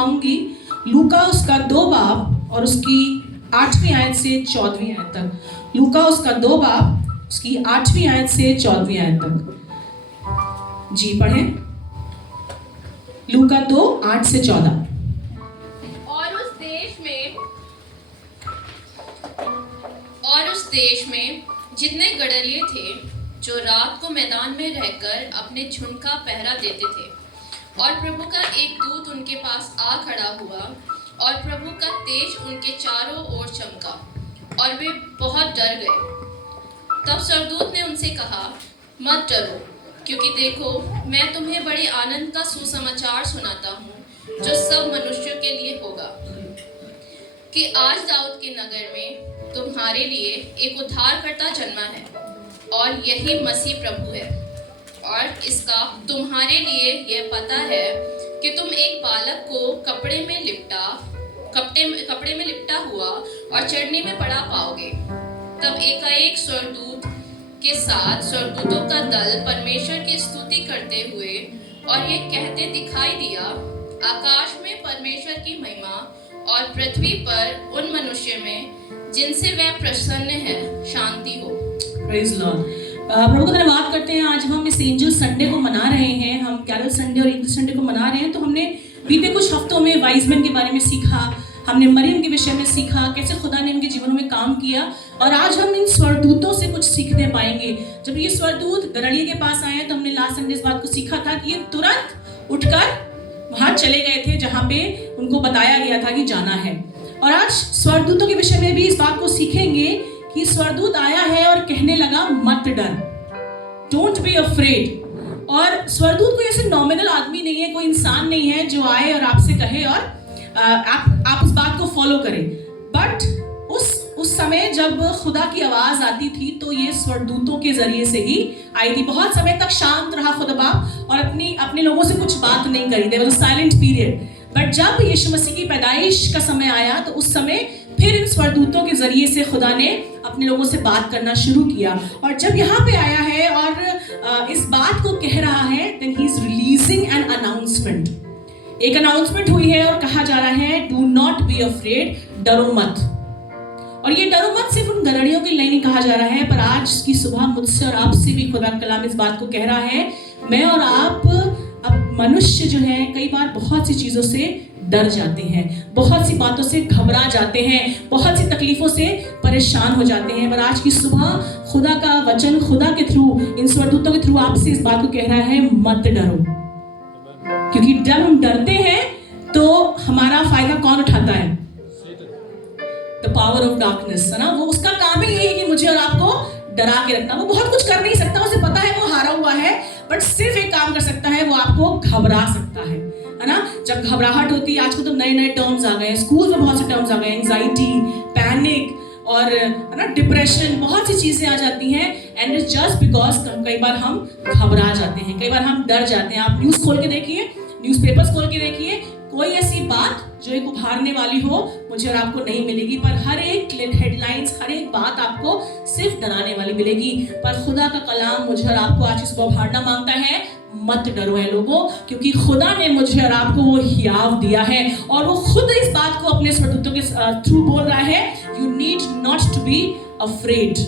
मंगाऊंगी लूका उसका 2 बाब और उसकी 8वीं आयत से 14वीं आयत तक। लूका उसका 2 बाब उसकी 8वीं आयत से 14वीं आयत तक। जी पढ़ें, लूका 2 8 से 14। और उस देश में जितने गड़रिये थे जो रात को मैदान में रहकर अपने झुंड का पहरा देते थे, और प्रभु का एक दूत उनके पास आ खड़ा हुआ और प्रभु का तेज उनके चारों ओर चमका और वे बहुत डर गए। तब स्वर्गदूत ने उनसे कहा, मत डरो, क्योंकि देखो मैं तुम्हें बड़े आनंद का सुसमाचार सुनाता हूँ जो सब मनुष्यों के लिए होगा, कि आज दाऊद के नगर में तुम्हारे लिए एक उद्धारकर्ता जन्मा है और यही मसीह प्रभु है। और इसका तुम्हारे लिए यह पता है कि तुम एक बालक को कपड़े में लिपटा हुआ और चढ़ने में पड़ा पाओगे। तब एकाएक स्वर्गदूत के साथ स्वर्गदूतों का दल परमेश्वर की स्तुति करते हुए और ये कहते दिखाई दिया, आकाश में परमेश्वर की महिमा और पृथ्वी पर उन मनुष्य में जिनसे वह प्रसन्न है शांति हो। Praise Lord. प्रभु का धन्यवाद करते हैं। आज हम इस एंजल संडे को मना रहे हैं, हम कैरल संडे और एंजल संडे को मना रहे हैं। तो हमने बीते कुछ हफ्तों में वाइज मैन के बारे में सीखा, हमने मरियम के विषय में सीखा, कैसे खुदा ने इनके जीवनों में काम किया, और आज हम इन स्वर्गदूतों से कुछ सीखने पाएंगे। जब ये स्वर्गदूत गड़रिये के पास आए तो हमने लास्ट संडे इस बात को सीखा था कि ये तुरंत उठकर वहां चले गए थे जहां पे उनको बताया गया था कि जाना है। और आज स्वर्गदूतों के विषय में भी इस बात को सीखेंगे कि स्वर्गदूत आया है और कहने लगा, मत डर, डोंट बी अफ्रेड। और स्वर्गदूत कोई ऐसे नॉमिनल आदमी नहीं है, कोई इंसान नहीं है जो आए और आपसे कहे और आप उस बात को फॉलो करें। बट उस समय जब खुदा की आवाज आती थी तो ये स्वर्गदूतों के जरिए से ही आई थी। बहुत समय तक शांत रहा खुदा बाप और अपने लोगों से कुछ बात नहीं करी, there was a silent period. But जब यीशु मसीह की पैदाइश का समय आया तो उस समय फिर इन स्वर्गदूतों के जरिए से खुदा ने अपने लोगों से बात करना शुरू किया। और जब यहाँ पे आया है और इस बात को कह रहा है, then he is releasing an announcement। एक अनाउंसमेंट हुई है और कहा जा रहा है, डू नॉट बी अफ्रेड, डरो मत। और ये डरो मत सिर्फ उन गड़रियों के लिए नहीं कहा जा रहा है, पर आज की सुबह मुझसे और आपसे भी खुदा कलाम इस बात को कह रहा है। मैं और आप, अब मनुष्य जो है कई बार बहुत सी चीजों से डर जाते हैं, बहुत सी बातों से घबरा जाते हैं, बहुत सी तकलीफों से परेशान हो जाते हैं। पर आज की सुबह खुदा का वचन खुदा के थ्रू, इन स्वर्गदूतों के थ्रू आपसे इस बात को कह रहा है, मत डरो। क्योंकि जब हम डरते हैं तो हमारा फायदा कौन उठाता है? द पावर ऑफ डार्कनेस, है ना। वो उसका काम ही यही है कि मुझे और आपको डरा के रखना। वो बहुत कुछ कर नहीं सकता, उसे पता है वो हारा हुआ है, बट सिर्फ एक काम कर सकता है, वो आपको घबरा सकता है ना। जब घबराहट होती है, आजकल तो नए नए टर्म्स आ गए, स्कूल में बहुत से टर्म्स आ गए, एंजाइटी, पैनिक और है ना डिप्रेशन, बहुत सी चीजें आ जाती हैं। एंड इट्स जस्ट बिकॉज कई बार हम घबरा जाते हैं, कई बार हम डर जाते हैं। आप न्यूज़ खोल के देखिए, न्यूज़पेपर्स खोल के देखिए, कोई ऐसी बात जो एक उभारने वाली हो मुझे और आपको नहीं मिलेगी। पर हर एक हेडलाइंस, हर एक बात आपको सिर्फ डराने वाली मिलेगी। पर खुदा का कलाम मुझे और आपको आज सुबह उभारना मांगता है, मत डरो है लोगों, क्योंकि खुदा ने मुझे और आपको वो हियाव दिया है और वो खुद इस बात को अपने स्वर्गदूतों के थ्रू बोल रहा है, you need not to be afraid.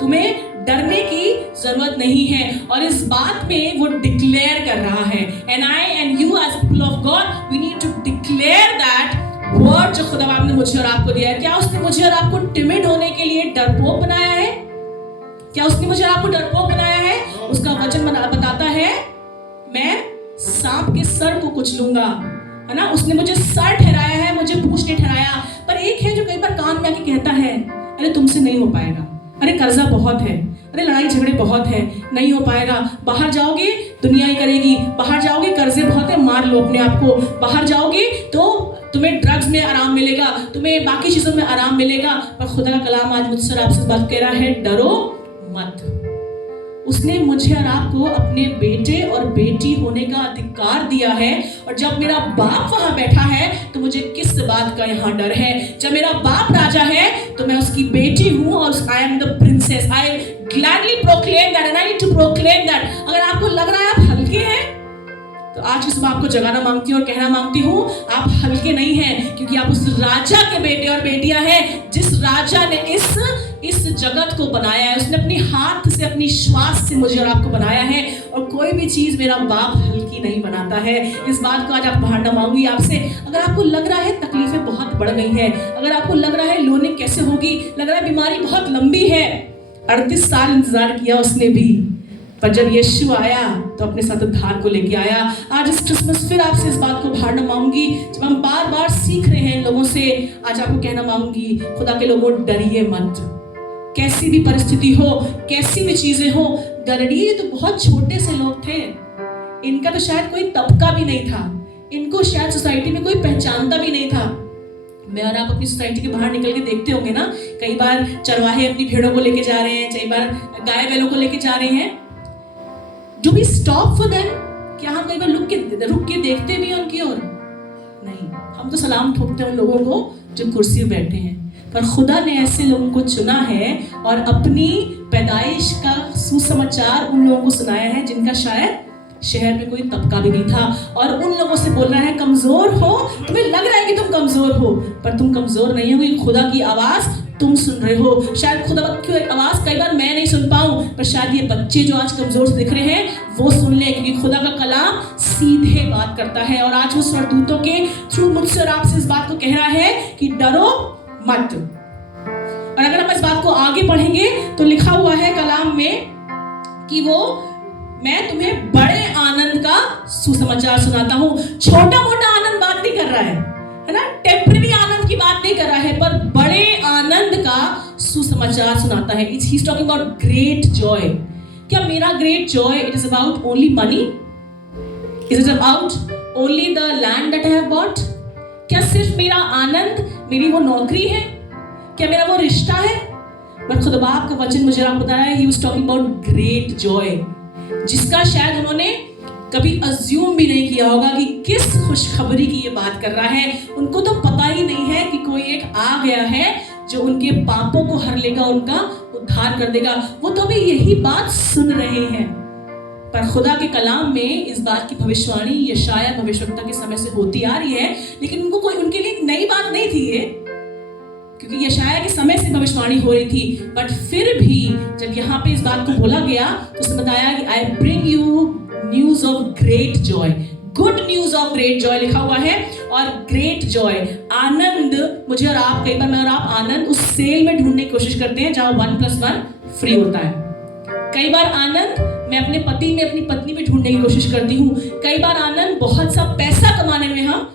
तुम्हें डरने की जरूरत नहीं है। और इस बात में वो डिक्लेयर कर रहा है, and I and you as people of God we need to declare that word जो खुदा ने मुझे और आपको दिया है। क्या उसने मुझे और आपको टिमिड होने के लिए डरपोक बनाया है? क्या उसने मुझे और आपको डरपोक बनाया है? उसका वचन बताता है, मैं सांप के सर को कुचलूंगा, है ना। उसने मुझे सर ठहराया है, मुझे पूंछ नहीं ठहराया। पर एक है जो कई बार कान में आके कहता है, अरे तुमसे नहीं हो पाएगा, अरे कर्जा बहुत है, अरे लड़ाई झगड़े बहुत है, नहीं हो पाएगा, बाहर जाओगे दुनिया ही करेगी, बाहर जाओगे कर्जे बहुत है, मार लो अपने आप को, बाहर जाओगे तो तुम्हें ड्रग्स में आराम मिलेगा, तुम्हें बाकी चीजों में आराम मिलेगा। पर खुदा का कलाम आज मुझसे आपसे बात कह रहा है, डरो मत। उसने मुझे और आपको अपने बेटे और बेटी होने का अधिकार दिया है। और जब मेरा बाप वहां बैठा है तो मुझे किस बात का यहाँ डर है? जब मेरा बाप राजा है तो मैं उसकी बेटी हूँ और I am the princess. I gladly proclaim that and I need to proclaim that. अगर आपको लग रहा है आप हल्के हैं तो आज की सुबह आपको जगाना मांगती हूँ और कहना मांगती हूँ, आप हल्के नहीं हैं, क्योंकि आप उस राजा के बेटे और बेटियां हैं जिस राजा ने इस जगत को बनाया है। उसने अपने हाथ से, अपनी श्वास से मुझे और आपको बनाया है, और कोई भी चीज मेरा बाप हल्की नहीं बनाता है। इस बात को आज आप भाड़ना मांगूंगी आपसे। अगर आपको लग रहा है तकलीफें बहुत बढ़ गई हैं, अगर आपको लग रहा है लोने कैसे होगी, लग रहा है बीमारी बहुत लंबी है, 38 साल इंतजार किया उसने भी, पर जब यीशु आया तो अपने साथ उद्धार को लेके आया। आज इस क्रिसमस फिर आपसे इस बात को भाड़ना मांगूंगी। जब हम बार बार सीख रहे हैं इन लोगों से, आज आपको कहना मांगूंगी, खुदा के लोगों डरिए मत। कैसी भी परिस्थिति हो, कैसी भी चीजें हो, डरिए। तो बहुत छोटे से लोग थे, इनका तो शायद कोई तबका भी नहीं था, इनको शायद सोसाइटी में कोई पहचानता भी नहीं था। मैं और आप अपनी सोसाइटी के बाहर निकल के देखते होंगे ना, कई बार चरवाहे अपनी भेड़ों को लेके जा रहे हैं, कई बार गाय बैलों को लेके जा रहे हैं। Do we stop for them? क्या हम कई बार रुक के देखते भी हैं उनकी ओर? नहीं, हम तो सलाम ठोकते हैं उन लोगों को जो कुर्सी पर बैठे हैं। पर खुदा ने ऐसे लोगों को चुना है और अपनी पैदाइश का सुसमाचार उन लोगों को सुनाया है जिनका शायद शहर में कोई तबका भी नहीं था। और उन लोगों से बोल रहा है, कमजोर हो, तुम्हें लग रहा है कि तुम कमजोर हो, पर तुम कमजोर नहीं हो। खुदा की आवाज तुम सुन रहे हो। शायद खुदा की आवाज कई बार मैं नहीं सुन पाऊं, पर शायद ये बच्चे जो आज कमजोर से दिख रहे हैं वो सुन ले, क्योंकि खुदा का कलाम सीधे बात करता है। और आज वो स्वर्गदूतों के थ्रू मुझसे और आपसे इस बात को कह रहा है कि डरो मत। और अगर हम इस बात को आगे पढ़ेंगे तो लिखा हुआ है कलाम में कि वो, मैं तुम्हें बड़े आनंद का सुसमाचार सुनाता हूं। छोटा मोटा आनंद बात नहीं कर रहा है ना, टेम्पररी आनंद की बात नहीं कर रहा है, पर बड़े आनंद का सुसमाचार सुनाता है। He is talking about great Joy. क्या मेरा great Joy it is about only money? Is it about only the land that I have bought? क्या सिर्फ मेरा आनंद मेरी वो नौकरी है? क्या मेरा वो रिश्ता है? पर खुदा बाप का वचन मुझे आपको बताया है, he was talking about great Joy, जिसका शायद उन्होंने कभी अज्यूम भी नहीं किया होगा कि किस खुशखबरी की ये बात कर रहा है। उनको तो पता ही नहीं है कि कोई एक आ गया है जो उनके पापों को हर लेगा, उनका उद्धार कर देगा। वो तो अभी यही बात सुन रहे हैं, पर खुदा के कलाम में इस बात की भविष्यवाणी यशाया भविष्यवक्ता के समय से होती आ रही है, लेकिन उनको कोई, उनके लिए नई बात नहीं थी ये, क्योंकि यशाया के समय से भविष्यवाणी हो रही थी। बट फिर भी जब यहाँ पे इस बात को बोला गया तो उसने बताया कि I bring you news of great Joy, good news of great Joy लिखा हुआ है। और ग्रेट जॉय, आनंद, मुझे और आप, कई बार मैं और आप आनंद उस सेल में ढूंढने की कोशिश करते हैं जहां 1+1 फ्री होता है। कई बार आनंद मैं अपने पति में, अपनी पत्नी में ढूंढने की कोशिश करती हूँ। कई बार आनंद बहुत सा पैसा कमाने में हम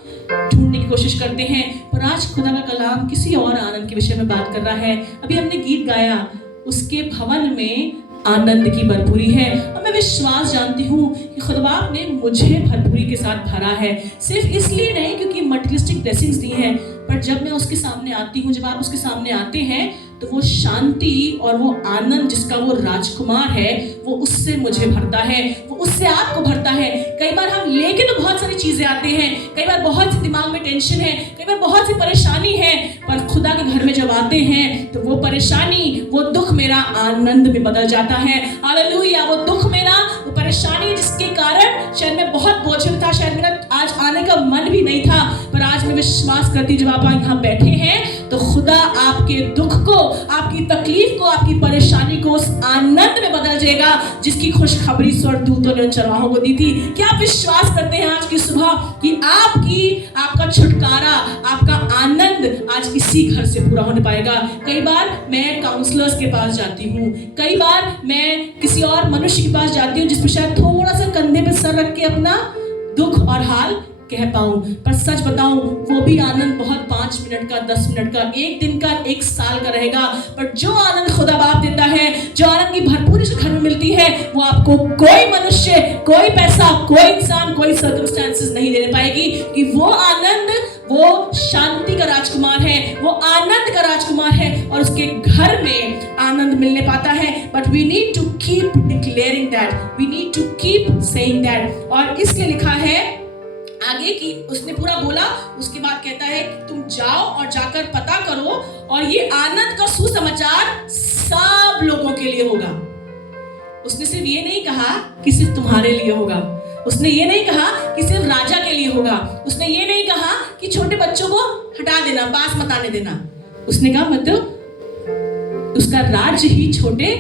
ढूंढने की कोशिश करते हैं। पर आज खुदा का कलाम किसी और आनंद के विषय में बात कर रहा है। अभी हमने गीत गाया, उसके भवन में आनंद की भरपूरी है। और मैं विश्वास जानती हूँ कि खुदा बाप ने मुझे भरपूरी के साथ भरा है, सिर्फ इसलिए नहीं क्योंकि मटेरियलिस्टिक ब्लेसिंग्स दी हैं, पर जब मैं उसके सामने आती हूँ, जब आप उसके सामने आते हैं, तो वो शांति और वो आनंद जिसका वो राजकुमार है, वो उससे मुझे भरता है, वो उससे आपको भरता है। कई बार हम लेके तो बहुत सारी चीजें आते हैं, कई बार बहुत सी दिमाग में टेंशन है, कई बार बहुत सी परेशानी है, पर खुदा के घर में जब आते हैं तो वो परेशानी, वो दुख मेरा आनंद में बदल जाता है। हालेलुया। वो दुख मेरा, वो परेशानी जिसके कारण शायद मैं बहुत बोझिल था, शायद मेरा आज आने का मन भी नहीं था, पर आज मैं विश्वास करती, जब आप यहाँ बैठे हैं तो खुदा आपके दुख को, आपकी तकलीफ को, आपकी परेशानी को उस आनंद में बदल जाएगा जिसकी खुशखबरी स्वर्गदूतों ने उन चरवाहों को दी थी। क्या आप विश्वास करते हैं आज की सुबह कि आपका छुटकारा, आपका आनंद आज इसी घर से पूरा होने पाएगा? कई बार मैं काउंसलर्स के पास जाती हूँ, कई बार मैं किसी और मनुष्य के पास जाती हूँ जिसमें शायद थोड़ा सा कंधे पे सर रख के अपना दुख और हाल कह पाऊं, पर सच बताऊं वो भी आनंद बहुत 5 मिनट का, 10 मिनट का, 1 दिन का, 1 साल का रहेगा। पर जो आनंद खुदा बाप देता है, जो आनंद की भरपूरी से घर में मिलती है, वो आपको कोई मनुष्य, कोई पैसा, कोई इंसान, कोई सर्कमस्टेंसेस नहीं दे पाएगी। कि वो आनंद, वो शांति का राजकुमार है, वो आनंद का राजकुमार है, और उसके घर में आनंद मिलने पाता है। But we need to keep declaring that, we need to keep saying that. और इसलिए लिखा है आगे की, उसने पूरा बोला, उसके बाद कहता है कि तुम जाओ और जाकर पता करो, और ये आनंद का सुसमाचार सब लोगों के लिए होगा। उसने सिर्फ ये नहीं कहा कि सिर्फ तुम्हारे लिए होगा, उसने ये नहीं कहा कि सिर्फ राजा के लिए होगा, उसने ये नहीं कहा कि छोटे बच्चों को हटा देना, पास मत आने देना। उसने कहा मतलब उसका राज्य ही छोटे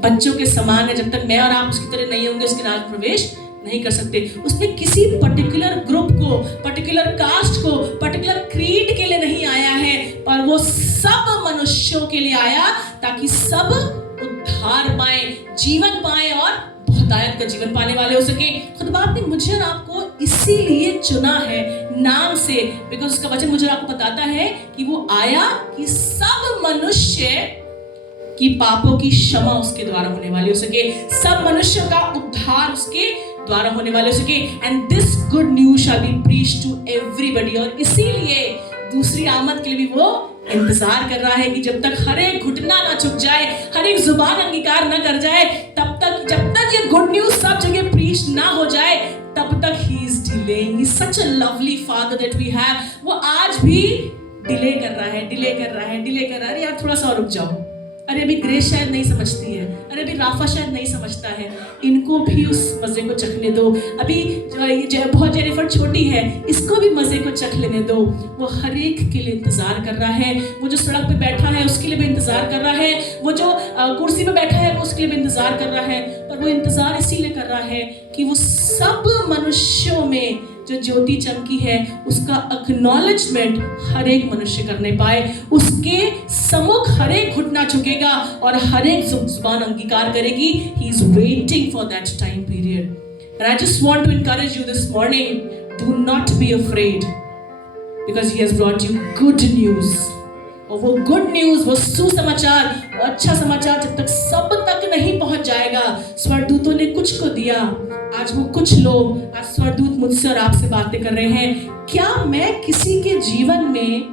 बच्चों के समान है, जब तक मैं और आप उसकी तरह नहीं होंगे उसके राज प्रवेश नहीं कर सकते। उसने किसी पर्टिकुलर ग्रुप को, पर्टिकुलर कास्ट को, पर्टिकुलर क्रीड के लिए नहीं आया है, पर वो सब मनुष्यों के लिए आया ताकि सब उद्धार पाए, जीवन पाए और बहुतायत का जीवन पाने वाले हो सके। खुद बाप ने मुझे और आपको इसीलिए चुना है नाम से, बिकॉज उसका वचन मुझे और आपको बताता है कि वो आया कि सब मनुष्य की पापों की क्षमा उसके द्वारा होने वाली हो सके, सब मनुष्यों का उद्धार उसके द्वारा होने वाले हो सके। And this good news shall be preached to everybody. और इसीलिए दूसरी आमद के लिए भी वो इंतजार कर रहा है कि जब तक हर एक घुटना ना झुक जाए, हर एक जुबान अंगीकार ना कर जाए, तब तक, जब तक ये गुड न्यूज सब जगह प्रीच ना हो जाए, तब तक he is delaying. He is such a lovely father that we have. वो आज भी डिले कर रहा है, डिले कर रहा है, डिले कर रहा है। अरे यार थोड़ा सा और रुक जाओ, अरे अभी ग्रेस शायद नहीं समझती है, अरे अभी राफा शायद नहीं समझता है, इनको भी उस मजे को चखने दो। अभी बहुत जेनिफर छोटी है, इसको भी मजे को चख लेने दो। वो हर एक के लिए इंतजार कर रहा है। वो जो सड़क पे बैठा है उसके लिए भी इंतजार कर रहा है, वो जो कुर्सी पे बैठा है वो उसके लिए भी इंतजार कर रहा है। पर वो इंतजार इसीलिए कर रहा है कि वो सब मनुष्यों में जो ज्योति चमकी है उसका एक्नॉलेजमेंट हर एक मनुष्य करने पाए। उसके सम्मुख हर एक घुटना झुकेगा और हर एक जुबान अंगीकार करेगी। He is waiting for that time period. And I just want to encourage you this morning, do not be afraid, because He has brought you good news. और वो गुड न्यूज, वो सुसमाचार, वो अच्छा समाचार जब तक सब तक नहीं पहुंच जाएगा, स्वर्गदूतों ने कुछ को दिया, आज वो कुछ लोग, आज स्वर्गदूत मुझसे और आपसे बातें कर रहे हैं। क्या मैं किसी के जीवन में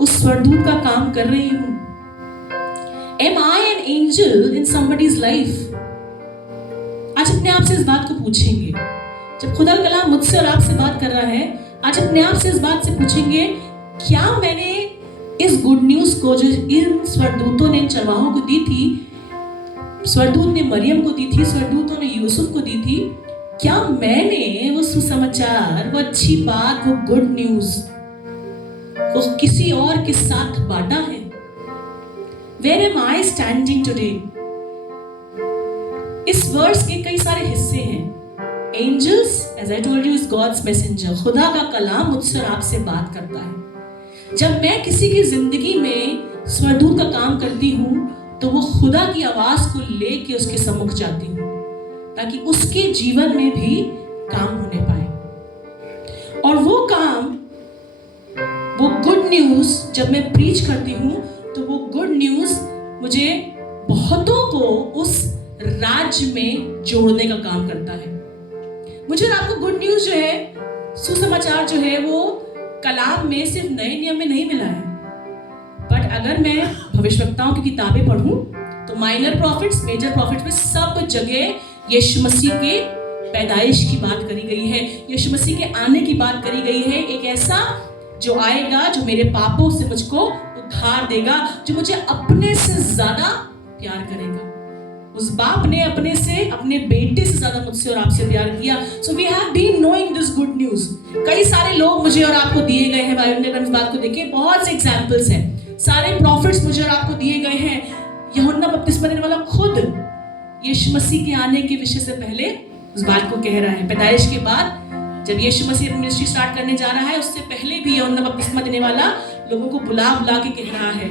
उस स्वर्गदूत का काम कर रही हूं? Am I an angel in somebody's life? आज अपने आप से इस बात को पूछेंगे। जब खुदा कलाम मुझसे और आपसे बात कर रहा है, आज अपने आप से इस बात से पूछेंगे, क्या मैंने इस गुड न्यूज को जो इन स्वर्गदूतों ने चरवाहों को दी थी, स्वर्गदूत ने मरियम को दी थी, स्वर्गदूतों ने यूसुफ को दी थी, क्या मैंने वो सुसमाचार, वो अच्छी बात, वो गुड न्यूज को किसी और के साथ बांटा है? Where am I standing today? इस वर्स के कई सारे हिस्से हैं। Angels, as I told you, is God's messenger. खुदा का कलाम मुझसे और आपसे बात करता है। जब मैं किसी की जिंदगी में स्वर्गदूत का काम करती हूँ तो वो खुदा की आवाज को लेके उसके सम्मुख जाती हूँ ताकि उसके जीवन में भी काम होने पाए। और वो काम, वो गुड न्यूज जब मैं प्रीच करती हूँ तो वो गुड न्यूज मुझे बहुतों को उस राज्य में जोड़ने का काम करता है। मुझे और आपको गुड न्यूज जो है, सुसमाचार जो है, वो कलाम में सिर्फ नए नियम में नहीं मिला है। बट अगर मैं भविष्यवक्ताओं की किताबें पढ़ूं तो माइनर प्रॉफिट्स, मेजर प्रॉफिट्स में सब जगह यीशु मसीह के पैदाइश की बात करी गई है, यीशु मसीह के आने की बात करी गई है। एक ऐसा जो आएगा, जो मेरे पापों से मुझको उद्धार देगा, जो मुझे अपने से ज्यादा प्यार करेगा। उस बाप ने अपने से, अपने बेटे से ज्यादा मुझसे और आपसे प्यार किया। So we have been knowing this good news. कई सारे लोग मुझे और आपको दिए गए हैं, बाइबल में इस बात को देखिए, बहुत से एग्जांपल्स हैं। सारे प्रॉफिट्स मुझे और आपको दिए गए हैं। यूहन्ना बपतिस्मा देने वाला खुद यीशु मसीह के आने के विषय से पहले उस बात को कह रहा है। पैदाइश के बाद जब यीशु मसीह अपनी मिनिस्ट्री स्टार्ट करने जा रहा है, उससे पहले भी यूहन्ना बपतिस्मा देने वाला लोगों को बुला बुला के कह रहा है,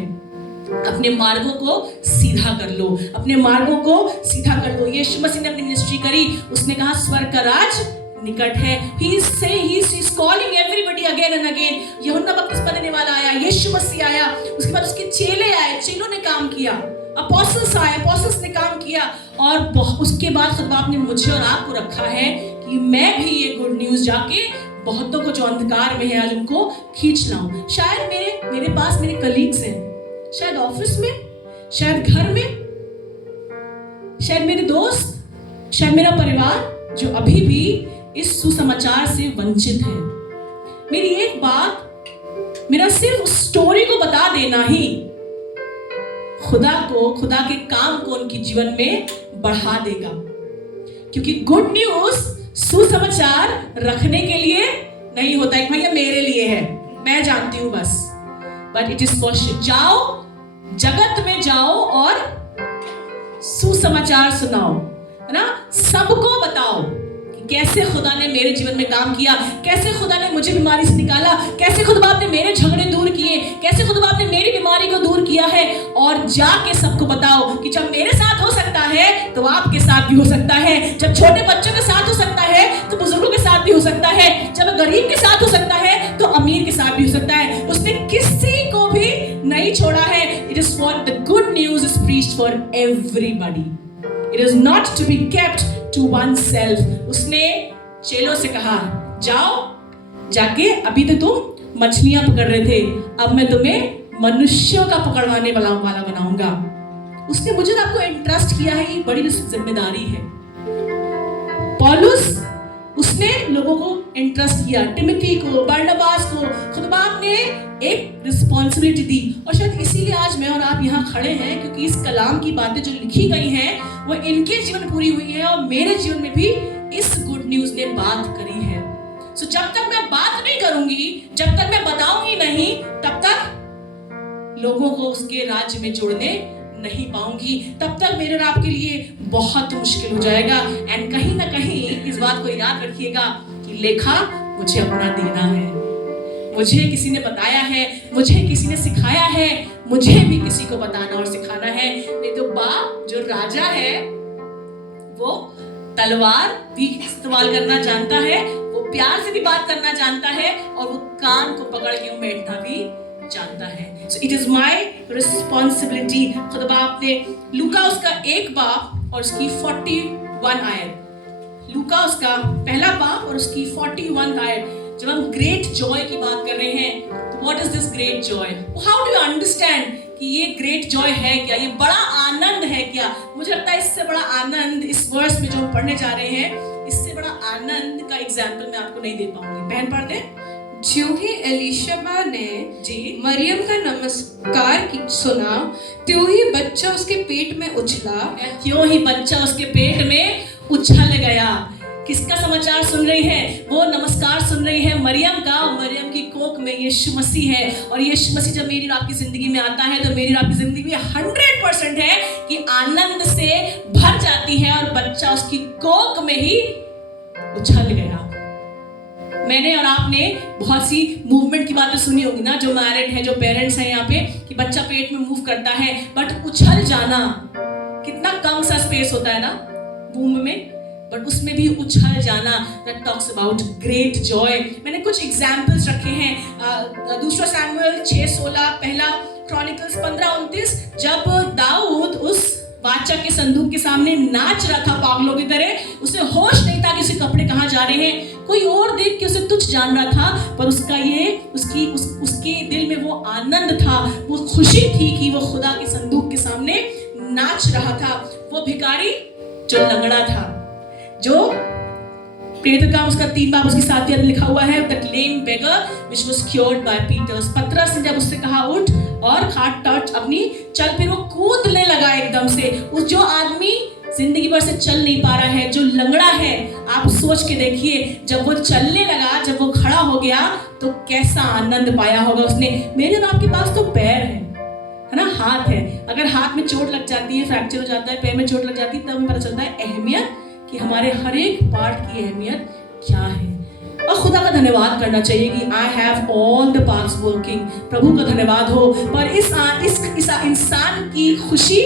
अपने मार्गों को सीधा कर लो, अपने मार्गों को सीधा कर लो। यीशु मसीह ने अपनी मिनिस्ट्री करी, उसने कहा स्वर्ग का राज निकट है। he is calling everybody again and again। यूहन्ना बपतिस्मा देने वाला आया, यीशु मसीह आया, उसके बाद उसके चेले आए, चेलों ने काम किया, अपोस्टल्स आए, अपोस्टल्स ने काम किया, और उसके बाद खुद बाप ने मुझे और आपको रखा है कि मैं भी ये गुड न्यूज जाके बहुतों को जो अंधकार में है आज उनको खींच लाऊं। शायद मेरे पास मेरे कलीग्स हैं, शायद ऑफिस में, शायद घर में, शायद मेरे दोस्त, शायद मेरा परिवार जो अभी भी इस सुसमाचार से वंचित है। मेरी एक बात, मेरा सिर्फ उस स्टोरी को बता देना ही खुदा के काम को उनके जीवन में बढ़ा देगा। क्योंकि गुड न्यूज सुसमाचार रखने के लिए नहीं होता है भैया मेरे लिए है, मैं जानती हूं बस, बट इट इज फॉर जाओ, जगत में जाओ और सुसमाचार सुनाओ, है ना, सबको बताओ कि कैसे खुदा ने मेरे जीवन में काम किया, कैसे खुदा ने मुझे बीमारी से निकाला, कैसे खुदा ने मेरे झगड़े दूर किए, कैसे खुदा ने मेरी बीमारी को दूर किया है। और जाके सबको बताओ कि जब मेरे साथ हो सकता है तो आपके साथ भी हो सकता है, जब छोटे बच्चों के साथ हो सकता है तो बुजुर्गों के साथ भी हो सकता है, जब गरीब के साथ हो सकता है तो अमीर के साथ भी हो सकता है। उसने किसी को भी नहीं छोड़ा है। It is for the good news is preached for everybody, it is not to be kept to oneself। उसने चेलों से कहा जाओ जाके, अभी तो तुम मछलियां पकड़ रहे थे, अब मैं तुम्हें मनुष्यों का पकड़वाने वाला बनाऊंगा। उसने मुझे तो आपको इंटरेस्ट किया है, ये बड़ी जिम्मेदारी है। पौलुस उसने लोगों को इंटरेस्ट किया, टिमोथी को, बरनबास को खुदा ने एक रिस्पॉन्सिबिलिटी दी। और शायद इसीलिए आज मैं और आप यहाँ खड़े हैं, क्योंकि इस कलाम की बातें जो लिखी गई हैं वो इनके जीवन में पूरी हुई है और मेरे जीवन में भी इस गुड न्यूज ने बात करी है। सो जब तक मैं बात नहीं करूंगी, जब तक मैं बताऊंगी नहीं, तब तक लोगों को उसके राज्य में जोड़ने नहीं पाऊंगी, तब तक मेरे और आपके लिए बहुत मुश्किल हो जाएगा। एंड कहीं ना कहीं इस बात को याद रखिएगा कि लेखा मुझे अपना देना है। मुझे किसी ने बताया है, मुझे किसी ने सिखाया है, मुझे भी किसी को बताना और सिखाना है। नहीं तो बाप जो राजा है वो तलवार भी इस्तेमाल करना जानता है, वो प्यार से भी बात करना जानता है और वो कान को पकड़ के बैठना भी जानता है। So it is my responsibility। खुदा बाप ने लूका उसका 1 बाब और उसकी 41 आयत, लूका उसका पहला बाब और उसकी 41 आयत। जब हम ग्रेट जॉय की बात कर रहे हैं तो what is this great Joy, how do you understand कि ये ग्रेट जॉय है क्या, ये बड़ा आनंद है क्या। मुझे लगता है इससे बड़ा आनंद इस वर्ष में जो हम पढ़ने जा रहे हैं, इससे बड़ा आनंद का एग्जाम्पल मैं आपको नहीं दे पाऊंगी। बहन पढ़ दे। ज्यों ही एलिशबा ने जी मरियम का नमस्कार सुना, त्यों ही बच्चा उसके पेट में उछला। क्यों ही बच्चा उसके पेट में उछल गया। किसका समाचार सुन रही है? वो नमस्कार सुन रही है मरियम का। मरियम की कोख में यीशु मसीह है और यीशु मसीह जब मेरी आपकी जिंदगी में आता है तो मेरी आपकी जिंदगी में 100% है कि आनंद से भर जाती है और बच्चा उसकी कोख में ही उछल गया। मैंने और आपने बहुत सी मूवमेंट की बातें सुनी होगी ना, जो मैरिड है, जो पेरेंट्स हैं यहाँ पे, कि बच्चा पेट में मूव करता है, बट उछल जाना कितना कम सा स्पेस होता है ना वूम्ब में, बट उसमें भी उछल जाना, that talks about great joy। मैंने कुछ एग्जाम्पल्स रखे हैं। दूसरा सैमुएल 6:16, पहला क्रॉनिकल्स 15:29। जब दाऊद उस बादशाह के संदूक के सामने नाच रहा था पागलों की तरह, उसे होश नहीं था कि उसके कपड़े कहाँ जा रहे हैं, कोई और देख के उसे तुच्छ जान रहा था, पर उसका ये उसके दिल में वो आनंद था, वो खुशी थी कि वो खुदा के संदूक के सामने नाच रहा था। वो भिखारी जो लंगड़ा था, जो प्रेरित काम उसका 3 बाब उसकी 7 में लिखा हुआ है, that lame beggar which was cured by Peter। पतरस ने जब उससे कहा उठ और खाट टाट अपनी चल, फिर वो कूदने लगा एकदम से। उस जो आदमी जिंदगी भर से चल नहीं पा रहा है, जो लंगड़ा है, आप सोच के देखिए, जब वो चलने लगा, जब वो खड़ा हो गया तो कैसा आनंद पाया होगा उसने। मेरे और आपके पास तो पैर है ना, हाथ है। अगर हाथ में चोट लग जाती है, फ्रैक्चर हो जाता है, पैर में चोट लग जाती है, तब हमें पता चलता है अहमियत कि हमारे हर एक पार्ट की अहमियत क्या है। और खुदा का धन्यवाद करना चाहिए कि I have all the parts working. प्रभु का धन्यवाद हो। पर इस इंसान की खुशी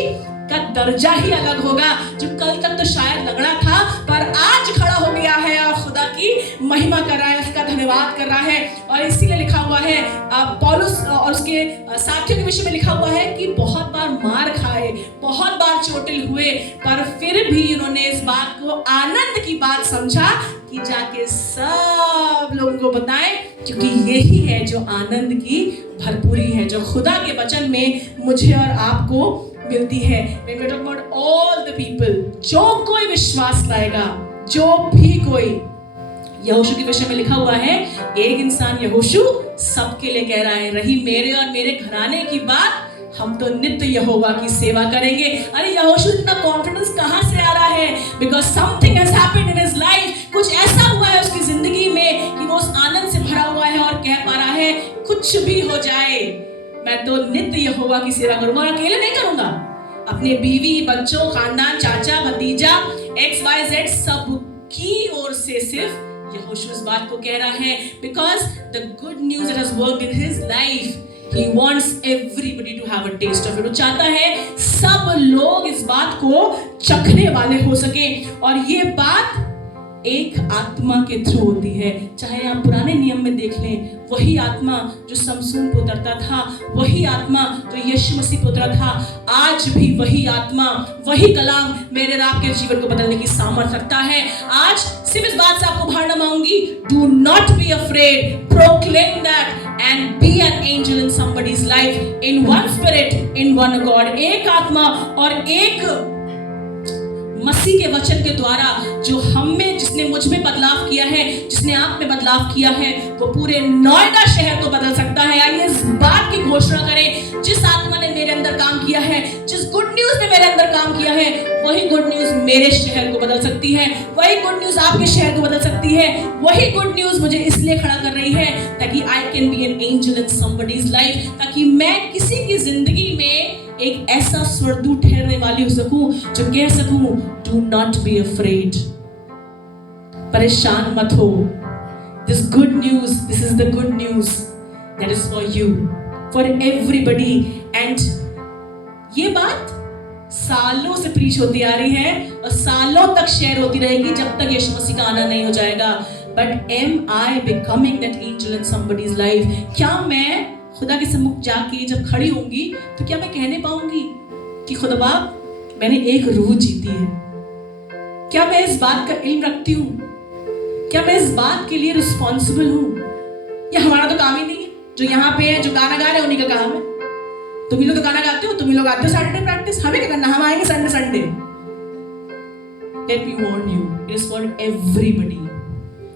का दर्जा ही अलग होगा, जो कल तक तो शायद लंगड़ा था पर आज खड़ा हो गया है और खुदा की महिमा कर रहा है, उसका धन्यवाद कर रहा है। और इसीलिए लिखा हुआ है, पौलुस और उसके साथियों के विषय में लिखा हुआ है कि बहुत बार मार खाए, बहुत बार चोटिल हुए, पर फिर भी उन्होंने इस बात को आनंद की बात समझा कि जाके सब लोगों को बताएं, क्योंकि यही है जो आनंद की भरपूरी है, जो खुदा के वचन में मुझे और आपको मिलती है। When we talk about all the people, जो कोई विश्वास लाएगा, जो भी कोई, यहोशू के विषय में लिखा हुआ है, एक इंसान यहोशू सबके लिए कह रहा है, रही मेरे और मेरे घराने की बात, हम तो नित्य यहोवा की सेवा करेंगे। अरे यहोशू इतना कॉन्फिडेंस कहां से आ रहा है? Because something has happened in his life। कुछ ऐसा हुआ है उसकी जिंदगी में कि वो उस आनंद से भरा हुआ है और कह पा रहा है कुछ भी हो जाए मैं तो नित्य यहोवा की सेवा करूंगा। और अकेले नहीं करूंगा, अपने बीवी, बच्चों, खानदान, चाचा, भतीजा, XYZ सब की ओर से सिर्फ यहोशू इस बात को कह रहा है, because the good news that has worked in his life, he wants everybody to have a taste of it. वो चाहता है सब लोग इस बात को चखने वाले हो सके। और ये बात एक आत्मा के थ्रू होती है। चाहे आप पुराने नियम में देख लें, वही आत्मा जो समसून पे उतरता था, वही आत्मा जो यीशु मसीह पे उतरा था, आज भी वही आत्मा, वही कलाम मेरे और आपके जीवन को बदलने की सामर्थ्य रखता है। आज सिर्फ इस बात से आपको भार मांगूंगी, do not be afraid, proclaim that and be an angel in somebody's life, in one spirit, in one God. एक आत्मा और एक मसीह के वचन के द्वारा जो हमें, जिसने मुझ में बदलाव किया है, जिसने आप में बदलाव किया है, वो पूरे नोएडा शहर को बदल सकता है। आइए इस बात की घोषणा करें, जिस आत्मा ने मेरे अंदर काम किया है, जिस गुड न्यूज ने मेरे अंदर काम किया है, वही गुड न्यूज मेरे शहर को बदल सकती है, वही गुड न्यूज आपके शहर को बदल सकती है। वही गुड न्यूज मुझे इसलिए खड़ा कर रही है ताकि I can be an angel in somebody's life, ताकि मैं किसी की जिंदगी में एक ऐसा स्वरदूत ठहरने वाली हो सकूं जो कह सकूं, डू नॉट बी अफ्रेड, परेशान मत हो। This good news, this is the good news that is for you, for everybody. And ये बात सालों से प्रीच होती आ रही है और सालों तक शेयर होती रहेगी जब तक यीशु मसीह का आना नहीं हो जाएगा। But am I becoming that angel in somebody's life? क्या मैं खुदा के सम्मुख जाके जब खड़ी होंगी तो क्या मैं कहने पाऊंगी कि खुदा बाप मैंने एक रूह जीती है? क्या मैं इस बात का इल्म रखती हूँ? क्या मैं इस बात के लिए रिस्पॉन्सिबल हूँ? या हमारा तो काम ही नहीं है, जो यहाँ पे है, जो गाना गा रहे हैं, उन्हीं का काम है। तुम ही लोग तो गाना गाते हो, तुम ही लोग आते हो सैटरडे प्रैक्टिस, हमें क्या करना, हम आएंगे Sunday Sunday. Let me warn you, it is for everybody,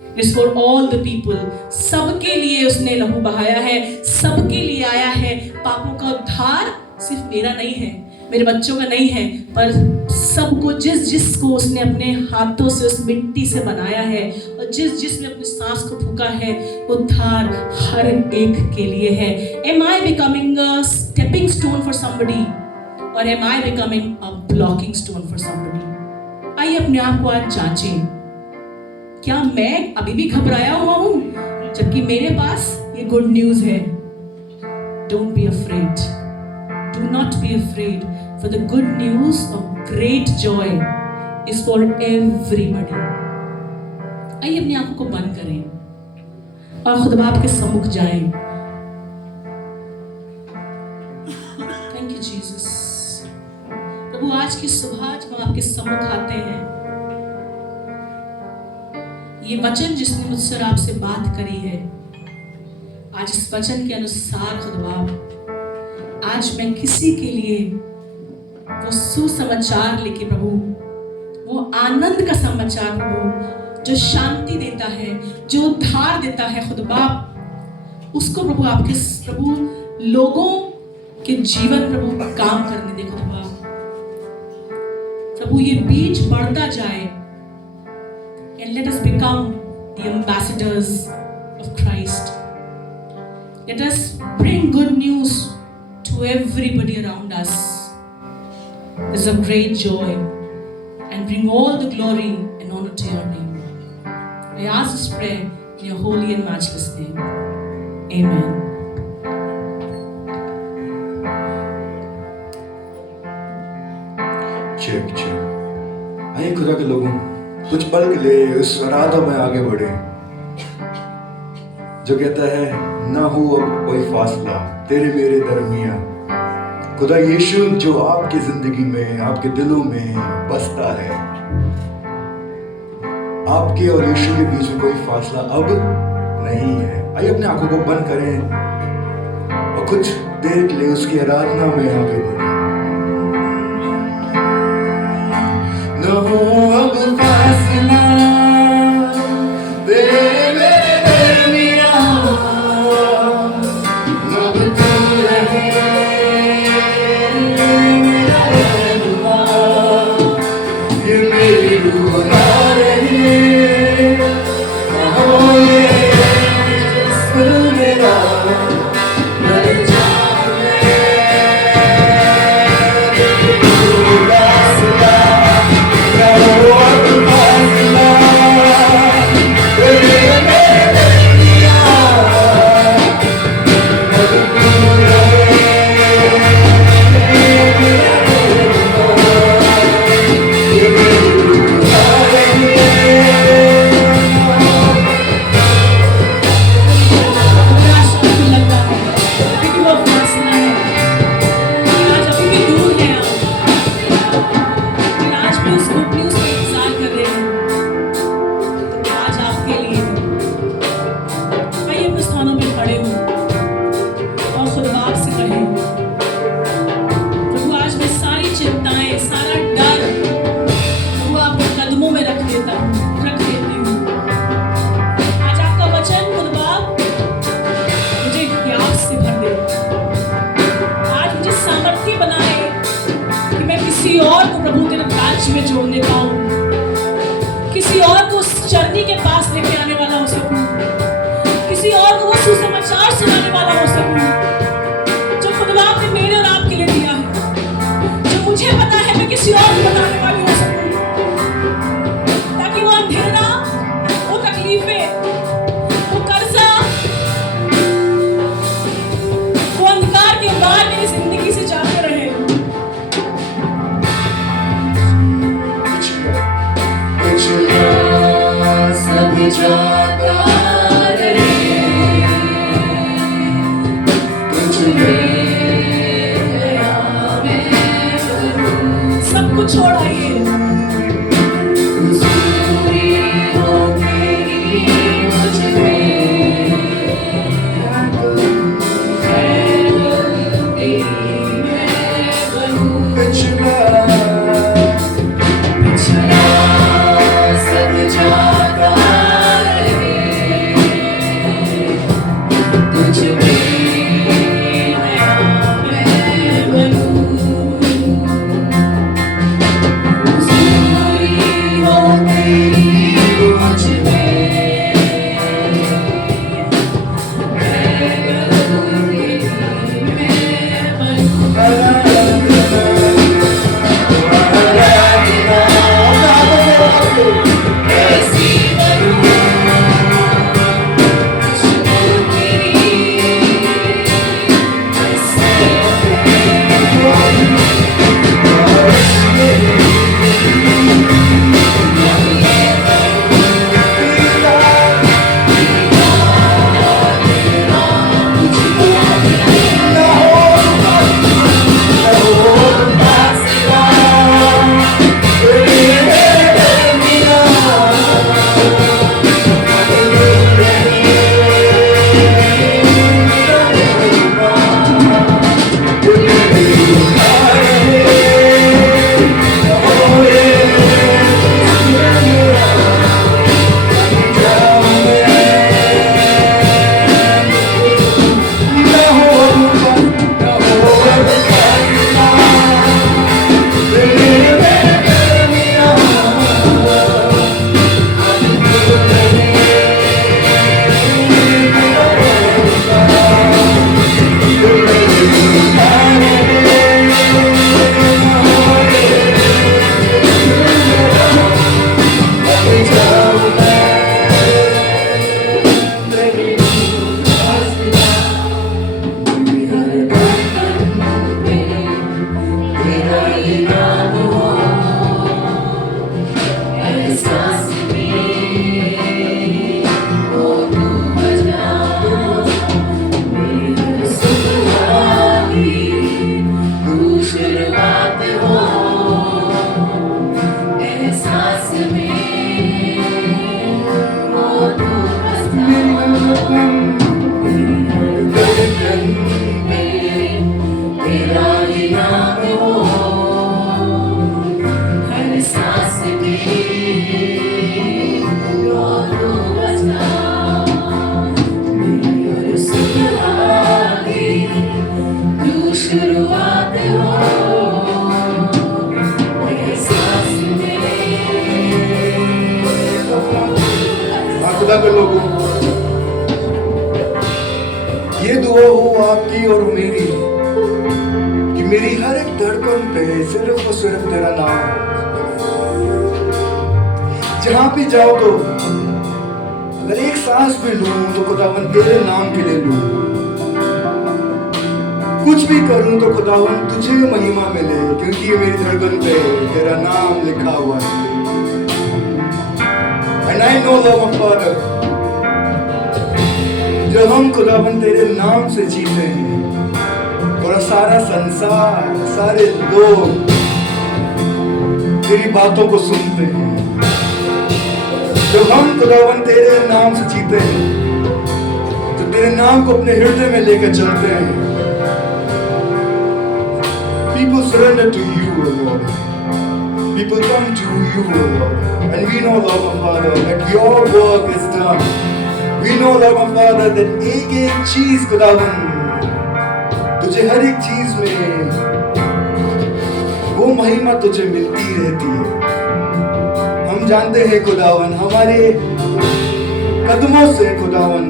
it is for all the people. सबके लिए उसने लहू बहाया है, सबके लिए आया है। पापों का उद्धार सिर्फ मेरा नहीं है, मेरे बच्चों का नहीं है, पर सबको, जिस जिसको उसने अपने हाथों से उस मिट्टी से बनाया है और जिस जिसने अपनी सांस को फूका है, उद्धार हर एक के लिए है। Am I becoming a stepping stone for somebody or am I becoming a blocking stone for somebody? आइए अपने आप को आज जांचें, क्या मैं अभी भी घबराया हुआ हूं जबकि मेरे पास ये गुड न्यूज है? Don't be afraid. Do not be afraid, for the good news of great joy is for everybody. आइए अपनी आंखों को बंद करें और खुदा बाप के सम्मुख जाएं। Thank you Jesus. प्रभु आज की सुबह जब हम आपके सम्मुख आते हैं, ये वचन जिसने मुझसे और आपसे बात करी है, आज इस वचन के अनुसार खुदा बाप, आज मैं किसी के लिए वो सुसमाचार लेके प्रभु, वो आनंद का समाचार प्रभु, जो शांति देता है, जो उद्धार देता है खुदा बाप, उसको प्रभु आपके प्रभु लोगों के जीवन प्रभु काम करने दे खुदा बाप। प्रभु ये बीज बढ़ता जाए, and let us become the ambassadors of Christ. Let us bring good news to everybody around us. There's a great joy and bring all the glory and honor to your name. I ask this prayer in your holy and matchless name. Amen. चेक आइए खुदा के लोगों, कुछ पल के लिए उस आराधना में आगे बढ़े जो कहता है, ना हो अब कोई फासला तेरे मेरे दरमियां। खुदा यीशु जो आपकी जिंदगी में, आपके दिलों में बसता है, आपके और यीशु के बीच में कोई फासला अब नहीं है। आइए अपने आंखों को बंद करें और कुछ देर के लिए उसकी आराधना में आगे बढ़े। ना हो अब फासला तेरे मेरे दरमियां, अब तू रहे मेरा रहनुमा, ये मेरी रूह ना रहे टच में जोड़ने पाऊं, किसी और को उस जर्नी के पास लेके आने वाला हो सकूं, किसी और को वो सुसमाचार सुनाने वाला हो सकूं जो खुदा ने मेरे और आपके लिए दिया है, जो मुझे पता है मैं किसी और को बताने वाली हो सकूं, ताकि वो अंधेरा, वो तकलीफें, वो कर्जा, वो अंधकार के बाहर मेरी जिंदगी से जाते रहे। सब जाता रहे, सब कुछ छोड़ आइए, खुदा के लोगों, ये दुआ हो आपकी और मेरी कि मेरी हर एक धड़कन पे सिर्फ और सिर्फ तेरा नाम, जहां भी जाओ तो अगर एक सांस भी लूं तो खुदावन तेरे नाम के लिए लूं, कुछ भी करूं तो खुदावन तुझे महिमा मिले, क्योंकि ये मेरी धड़कन पे तेरा नाम लिखा हुआ है। And I know, Lord Father, जब हम खुदावन तेरे नाम से जीते हैं और सारा संसार, सारे लोग तेरी बातों को सुनते हैं, जब हम खुदावन तेरे नाम से जीते हैं, तो तेरे नाम को अपने हृदय में लेकर चलते हैं, people surrender to you, O Lord. People come to you, O Lord. And we know, Lord my Father, that your work is done. We know, Lord my Father, that एक चीज खुदावन तुझे हर एक चीज में वो महिमा तुझे मिलती रहती है। हम जानते हैं खुदावन, हमारे कदमों से खुदावन,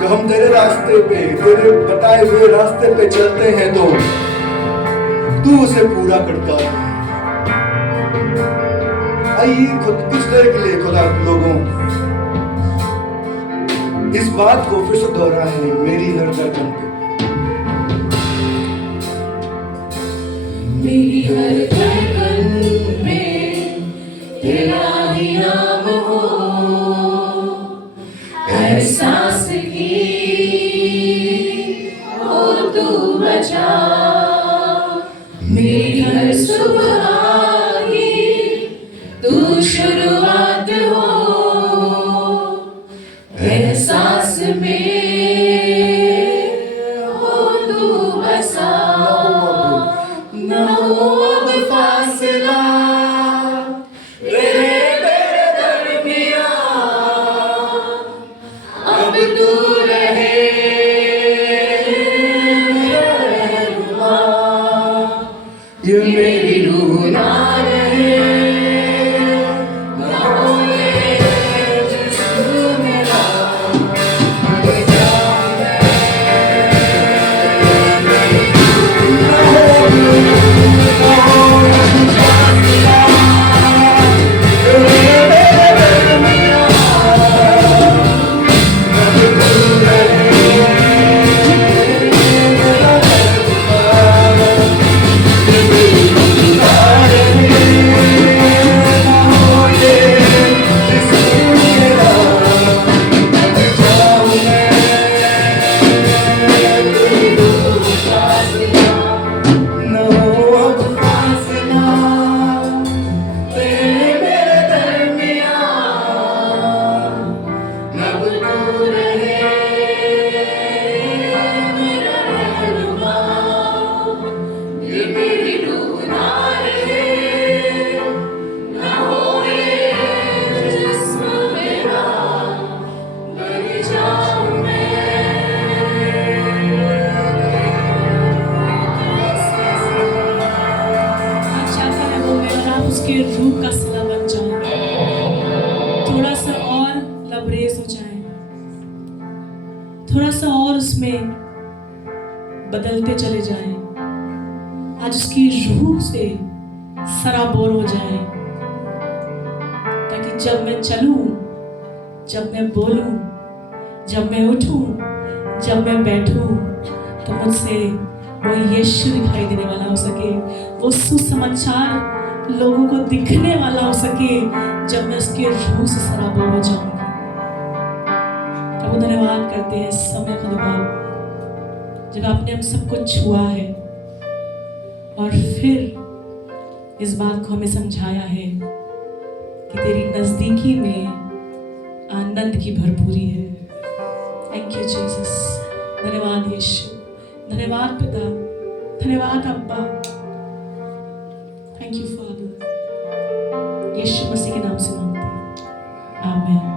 जब हम तेरे रास्ते पे, तेरे बताए हुए रास्ते पे चलते हैं तो तू उसे पूरा करता है। आइए खुद कुछ देर के लिए खुदा लोगों इस बात को फिर से दोहराएं मेरी हर धड़कन पे। मेरी हर धड़कन में तेरा ही नाम हो, एहसास की हो तू बचा। मेरी हर सुबह की तू शुरुआत हो, एहसास में हो तू बसा। न हो अब फासला तेरे मेरे दरमियां, अब तू रहे मेरा रहनुमा। ये मेरी रूह ना रहे, ना हो ये जिस्म मेरा, मर जाऊं मैं। उसके रूह का सिला बन जाए, थोड़ा सा और लबरेज हो जाए, थोड़ा सा और उसमें बदलते चले जाएं। आज उसकी रूह से सराबोर हो जाए, ताकि जब मैं चलूं, जब मैं बोलूं, जब मैं उठूं, जब मैं बैठूं, तो मुझसे वो यीशु दिखाई देने वाला हो सके, वो सुसमाचार लोगों को दिखने वाला हो सके, जब मैं उसके रूह से सराबोर हो जाऊंगी। प्रभु धन्यवाद करते हैं इस समय खुदा, जब आपने हम सबको छुआ है और फिर इस बात को हमें समझाया है कि तेरी नजदीकी में आनंद की भरपूरी है। Thank you Jesus. धन्यवाद यीशु, धन्यवाद पिता, धन्यवाद अब्बा। Thank you father. यीशु मसीह के नाम से मांगते हैं, आमीन।